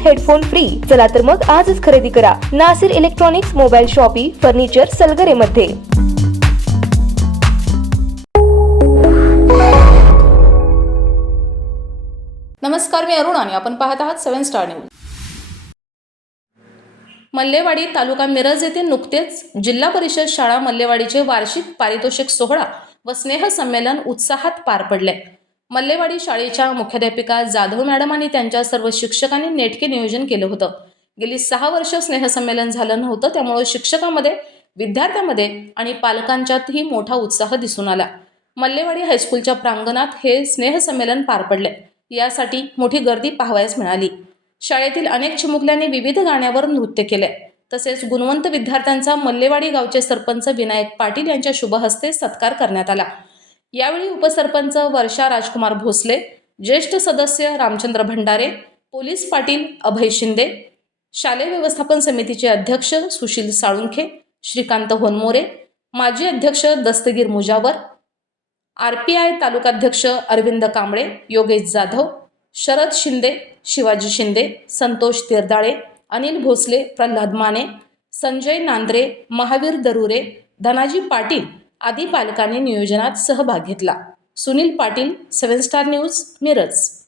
Headphone free. चला तर मग आजच खरेदी करा. Nasir electronics mobile shoppe furniture Salgare मध्ये नमस्कार मी अरुण आणि आपण पाहत आहात seven star news. Mallewadi taluka Miraj येथे नुकतेच जिल्हा परिषद शाळा मल्लेवाडीचे वार्षिक पारितोषिक सोहळा व स्नेह संमेलन उत्साहात पार पडले मल्लेवाडी शाळेच्या मुख्याध्यापिका जाधव मॅडम आणि त्यांच्या सर्व शिक्षकांनी नेटके नियोजन केलं होतं. गेली सहा वर्ष स्नेहसंमेलन झालं नव्हतं त्यामुळे शिक्षकामध्ये विद्यार्थ्यांमध्ये आणि पालकांच्यातही मोठा उत्साह दिसून आला. मल्लेवाडी हायस्कूलच्या प्रांगणात हे स्नेहसंमेलन पार पडले. यासाठी मोठी गर्दी पाहावयास मिळाली. शाळेतील अनेक चिमुकल्यांनी विविध गाण्यावर नृत्य केले. तसेच गुणवंत विद्यार्थ्यांचा मल्लेवाडी गावचे सरपंच विनायक पाटील यांच्या शुभहस्ते सत्कार करण्यात आला. यावेळी उपसरपंच वर्षा राजकुमार भोसले ज्येष्ठ सदस्य रामचंद्र भंडारे पोलीस पाटील अभय शिंदे शालेय व्यवस्थापन समितीचे अध्यक्ष सुशील साळुंखे श्रीकांत होनमोरे माजी अध्यक्ष Dastagir Mujawar R P I तालुकाध्यक्ष अरविंद कांबळे योगेश जाधव शरद शिंदे शिवाजी शिंदे संतोष तिरदाळे अनिल भोसले प्रल्हाद माने संजय नांद्रे महावीर दरुरे धनाजी पाटील आदी पालकांनी नियोजनात सहभाग घेतला. Sunil Patil seven star news Miraj.